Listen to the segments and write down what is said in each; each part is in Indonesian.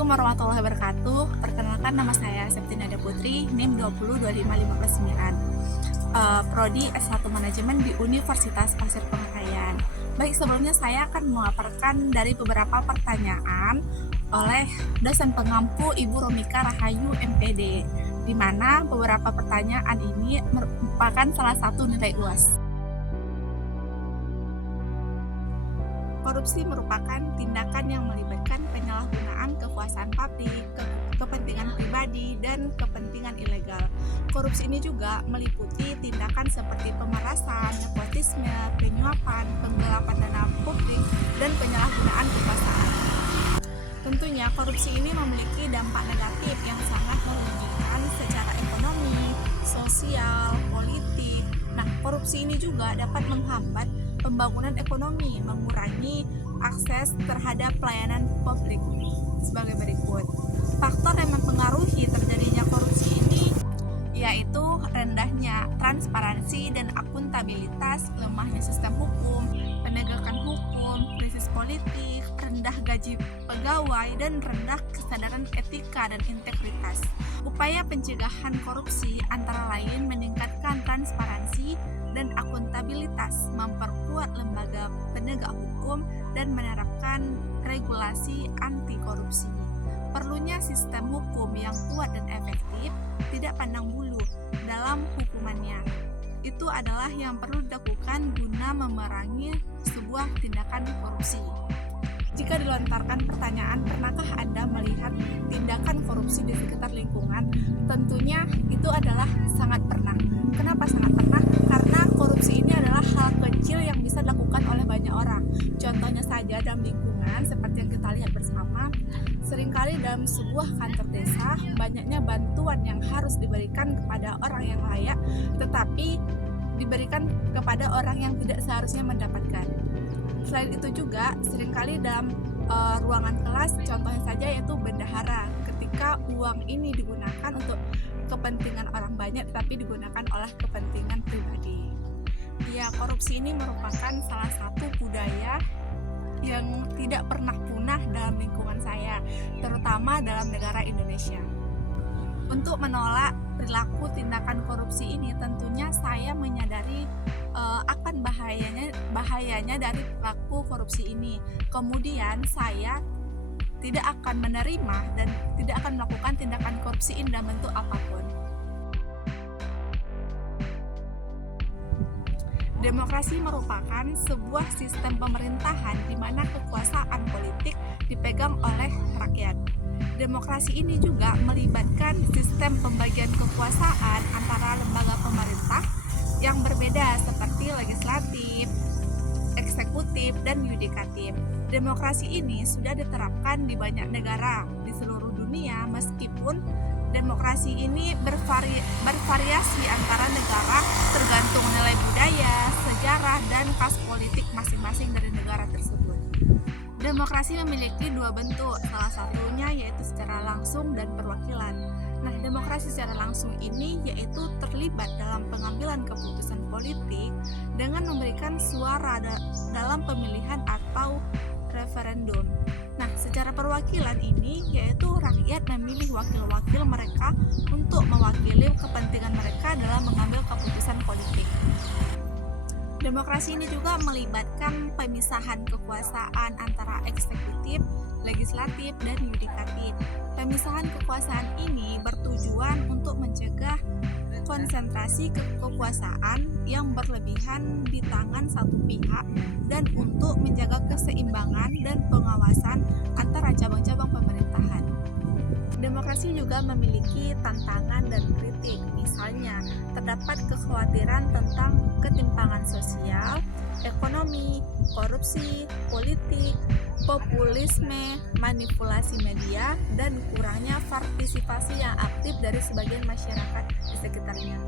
Assalamualaikum warahmatullahi wabarakatuh. Perkenalkan, nama saya Septinada Putri, NIM 2025559. Prodi S1 Manajemen di Universitas Pasir Pengrayan. Baik, sebelumnya saya akan memaparkan dari beberapa pertanyaan oleh dosen pengampu Ibu Romika Rahayu MPD, di mana beberapa pertanyaan ini merupakan salah satu nilai UAS. Korupsi merupakan tindakan yang melibatkan penyalahgunaan kekuasaan publik, kepentingan pribadi, dan kepentingan ilegal. Korupsi ini juga meliputi tindakan seperti pemerasan, nepotisme, penyuapan, penggelapan dana publik, dan penyalahgunaan kekuasaan. Tentunya korupsi ini memiliki dampak negatif yang sangat merugikan secara ekonomi, sosial, politik. Nah, korupsi ini juga dapat menghambat pembangunan ekonomi, mengurangi akses terhadap pelayanan publik sebagai berikut. Faktor yang mempengaruhi terjadinya korupsi ini yaitu rendahnya transparansi dan akuntabilitas, lemahnya sistem hukum, penegakan hukum, krisis politik, rendah gaji pegawai, dan rendah kesadaran etika dan integritas. Upaya pencegahan korupsi antara lain meningkatkan transparansi dan akuntabilitas, memperkuat lembaga penegak hukum, dan menerapkan regulasi anti korupsi. Perlunya sistem hukum yang kuat dan efektif, tidak pandang bulu dalam hukumannya. Itu adalah yang perlu dilakukan guna memerangi sebuah tindakan korupsi. Jika dilontarkan pertanyaan, pernahkah Anda melihat tindakan korupsi di sekitar lingkungan? Tentunya itu adalah sangat pernah. Kenapa sangat pernah? Karena korupsi ini adalah hal kecil yang bisa dilakukan oleh banyak orang. Contohnya saja dalam lingkungan, seperti yang kita lihat bersama, seringkali dalam sebuah kantor desa, banyaknya bantuan yang harus diberikan kepada orang yang layak, tetapi diberikan kepada orang yang tidak seharusnya mendapatkan. Selain itu juga, seringkali dalam ruangan kelas, contohnya saja yaitu bendahara, ketika uang ini digunakan untuk kepentingan orang banyak tetapi digunakan oleh kepentingan pribadi. Ya, korupsi ini merupakan salah satu budaya yang tidak pernah punah dalam lingkungan saya, terutama dalam negara Indonesia. Untuk menolak perilaku tindakan korupsi ini, tentunya saya menyadari akan bahayanya dari perilaku korupsi ini. Kemudian saya tidak akan menerima dan tidak akan melakukan tindakan korupsi ini dalam bentuk apapun. Demokrasi merupakan sebuah sistem pemerintahan di mana kekuasaan politik dipegang oleh rakyat. Demokrasi ini juga melibatkan sistem pembagian kekuasaan antara lembaga pemerintah yang berbeda seperti legislatif, eksekutif, dan yudikatif. Demokrasi ini sudah diterapkan di banyak negara di seluruh dunia, meskipun demokrasi ini bervariasi antara negara tergantung nilai budaya, sejarah, dan khas politik masing-masing dari negara tersebut. Demokrasi memiliki dua bentuk, salah satunya yaitu secara langsung dan perwakilan. Nah, demokrasi secara langsung ini yaitu terlibat dalam pengambilan keputusan politik dengan memberikan suara dalam pemilihan atau referendum. Nah, secara perwakilan ini yaitu rakyat memilih wakil-wakil mereka untuk mewakili kepentingan mereka dalam mengambil keputusan politik. Demokrasi ini juga melibatkan pemisahan kekuasaan antara eksekutif, legislatif, dan yudikatif. Pemisahan kekuasaan ini bertujuan untuk mencegah konsentrasi kekuasaan yang berlebihan di tangan satu pihak dan untuk menjaga keseimbangan dan pengawasan antara cabang-cabang pemerintahan. Demokrasi juga memiliki tantangan dan kritik, misalnya terdapat kekhawatiran tentang ketimpangan sosial, ekonomi, korupsi, politik, populisme, manipulasi media, dan kurangnya partisipasi yang aktif dari sebagian masyarakat di sekitarnya.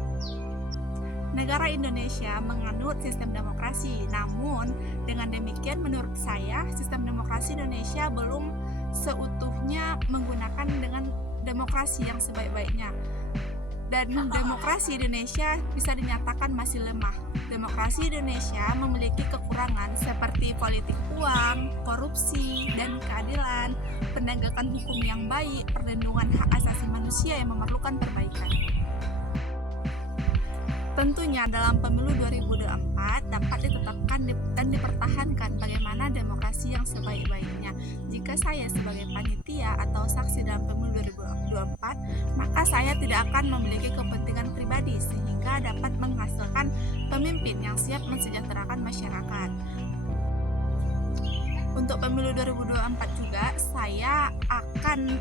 Negara Indonesia menganut sistem demokrasi, namun dengan demikian menurut saya sistem demokrasi Indonesia belum seutuhnya menggunakan dengan demokrasi yang sebaik-baiknya. dan demokrasi Indonesia bisa dinyatakan masih lemah. Demokrasi Indonesia memiliki kekurangan seperti politik uang, korupsi, dan keadilan, penegakan hukum yang baik, perlindungan hak asasi manusia yang memerlukan perbaikan. Tentunya dalam pemilu 2024 dapat ditetapkan dan dipertahankan bagaimana demokrasi yang sebaik-baiknya. Jika saya sebagai panitia atau saksi dalam pemilu 2024, maka saya tidak akan memiliki kepentingan pribadi sehingga dapat menghasilkan pemimpin yang siap mensejahterakan masyarakat. Untuk pemilu 2024 juga saya akan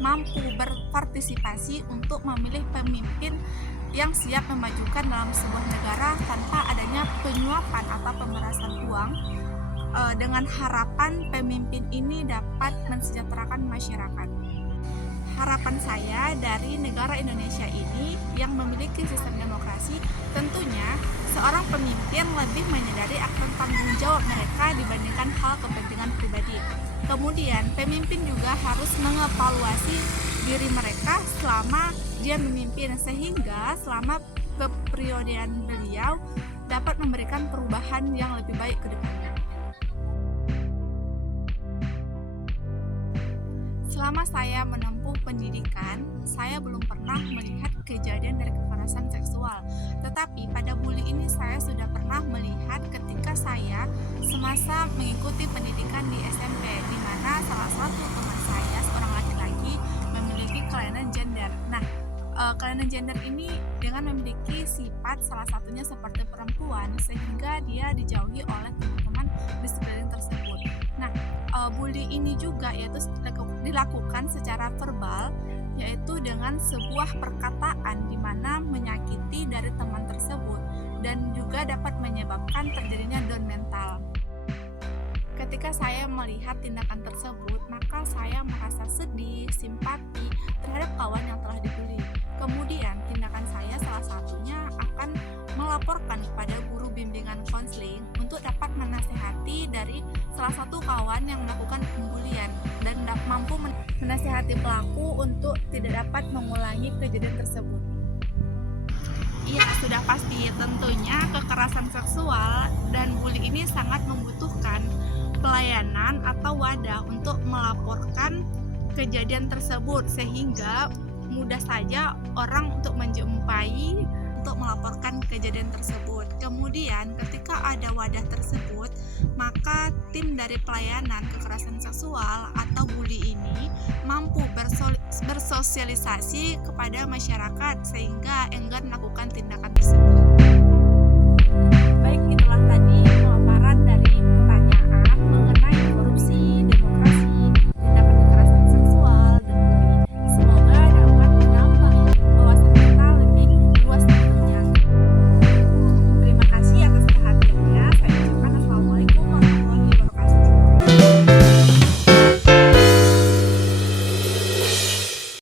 mampu berpartisipasi untuk memilih pemimpin yang siap memajukan dalam sebuah negara tanpa adanya penyuapan atau pemerasan uang, dengan harapan pemimpin ini dapat mensejahterakan masyarakat. Harapan saya dari negara Indonesia ini yang memiliki sistem demokrasi, tentunya seorang pemimpin lebih menyadari akan tanggung jawab mereka dibandingkan hal kepentingan pribadi. Kemudian pemimpin juga harus mengevaluasi diri mereka selama dia memimpin, sehingga selama keperiodaan beliau dapat memberikan perubahan yang lebih baik ke depannya. Selama saya menempuh pendidikan, saya belum pernah melihat kejadian dari kekerasan seksual. Tetapi pada bully ini saya sudah pernah melihat ketika saya semasa mengikuti pendidikan di SMP, di mana salah satu teman saya, seorang laki-laki, memiliki kelainan gender. Nah, kelainan gender ini dengan memiliki sifat salah satunya seperti perempuan, sehingga dia dijauhi oleh teman-teman di sekeliling tersebut. Nah, bully ini juga yaitu dilakukan secara verbal, yaitu dengan sebuah perkataan di mana menyakiti dari teman tersebut dan juga dapat menyebabkan terjadinya down mental. Ketika saya melihat tindakan tersebut, maka saya merasa sedih, simpati terhadap kawan yang telah dibully. Kemudian tindakan saya salah satunya akan melaporkan kepada guru bimbingan konseling untuk dapat menasihati dari salah satu kawan yang melakukan pembulian dan mampu menasihati pelaku untuk tidak dapat mengulangi kejadian tersebut. Iya, sudah pasti tentunya kekerasan seksual dan bully ini sangat membutuhkan pelayanan atau wadah untuk melaporkan kejadian tersebut, sehingga mudah saja orang untuk menjumpai untuk melaporkan kejadian tersebut. Kemudian ketika ada wadah tersebut, maka tim dari pelayanan kekerasan seksual atau bully ini mampu bersosialisasi kepada masyarakat sehingga enggan melakukan tindakan tersebut.